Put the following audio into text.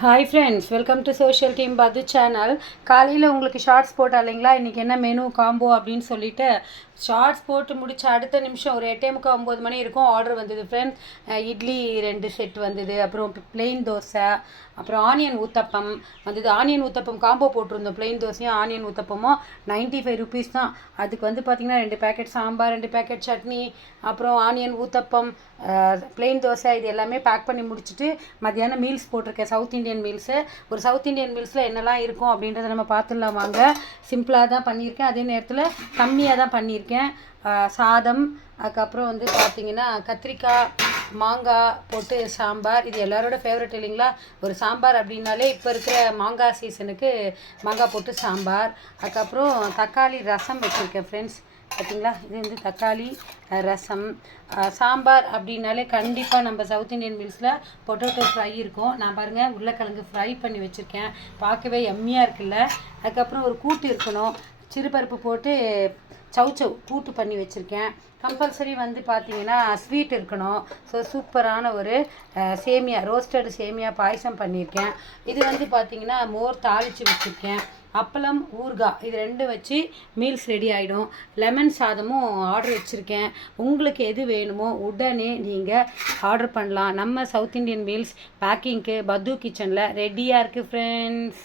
Hi friends, welcome to social team பது channel. காலையில் உங்களுக்கு ஷார்ட்ஸ் போட்டா இல்லைங்களா, இன்றைக்கி என்ன மெனு காம்போ அப்படின்னு சொல்லிட்டு ஷார்ட்ஸ் போட்டு முடிச்ச அடுத்த நிமிஷம் ஒரு 8:45 9 மணி இருக்கும் ஆர்டர் வந்தது ஃப்ரெண்ட்ஸ். இட்லி 2 செட் வந்தது, அப்புறம் பிளெயின் தோசை, அப்புறம் ஆனியன் ஊத்தப்பம் வந்தது. ஆனியன் ஊத்தப்பம் காம்போ போட்டிருந்தோம், பிளெயின் தோசையும் ஆனியன் ஊத்தப்பமும் 95 ருபீஸ் தான். அதுக்கு வந்து பார்த்திங்கன்னா 2 பேக்கெட் சாம்பார், 2 பேக்கெட் சட்னி, அப்புறம் ஆனியன் ஊத்தப்பம், பிளெயின் தோசை, இது எல்லாமே பேக் பண்ணி முடிச்சுட்டு மத்தியானம் மீல்ஸ் போட்டிருக்கேன், சவுத் இண்டியன் மீல்ஸு. ஒரு சவுத் இண்டியன் மீல்ஸில் என்னெல்லாம் இருக்கும் அப்படின்றத நம்ம பார்த்துடலாம் வாங்க. சிம்பிளாக தான் பண்ணியிருக்கேன், அதே நேரத்தில் கம்மியாக தான் பண்ணியிருக்கேன். சாதம், அதுக்கப்புறம் வந்து பார்த்திங்கன்னா கத்திரிக்காய் மாங்காய் போட்டு சாம்பார். இது எல்லாரோட ஃபேவரட் இல்லைங்களா, ஒரு சாம்பார் அப்படின்னாலே இப்போ இருக்கிற மாங்காய் சீசனுக்கு மாங்காய் போட்டு சாம்பார். அதுக்கப்புறம் தக்காளி ரசம் வச்சுருக்கேன் ஃப்ரெண்ட்ஸ். பார்த்தீங்களா, இது வந்து தக்காளி ரசம். சாம்பார் அப்படின்னாலே கண்டிப்பாக நம்ம சவுத் இண்டியன் மீல்ஸில் பொட்டேட்டோ ஃப்ரை இருக்கும். நான் பாருங்கள் உருளைக்கிழங்கு ஃப்ரை பண்ணி வச்சுருக்கேன், பார்க்கவே எம்மியாக இருக்குல்ல. அதுக்கப்புறம் ஒரு கூட்டு இருக்கணும், சிறுபருப்பு போட்டு சவுச்சவ் கூட்டு பண்ணி வச்சுருக்கேன். கம்பல்சரி வந்து பார்த்திங்கன்னா ஸ்வீட் இருக்கணும். ஸோ சூப்பரான ஒரு சேமியா, ரோஸ்டடு சேமியா பாயசம் பண்ணியிருக்கேன். இது வந்து பார்த்திங்கன்னா மோர் தாளித்து வச்சுருக்கேன். அப்பளம் ஊறுகாய், இது 2 வச்சு மீல்ஸ் ரெடி ஆகிடும். லெமன் சாதமும் ஆர்டர் வச்சுருக்கேன். உங்களுக்கு எது வேணுமோ உடனே நீங்கள் ஆர்டர் பண்ணலாம். நம்ம சவுத் இண்டியன் மீல்ஸ் பேக்கிங்க்கு பத்து கிச்சனில் ரெடியாக இருக்குது ஃப்ரெண்ட்ஸ்.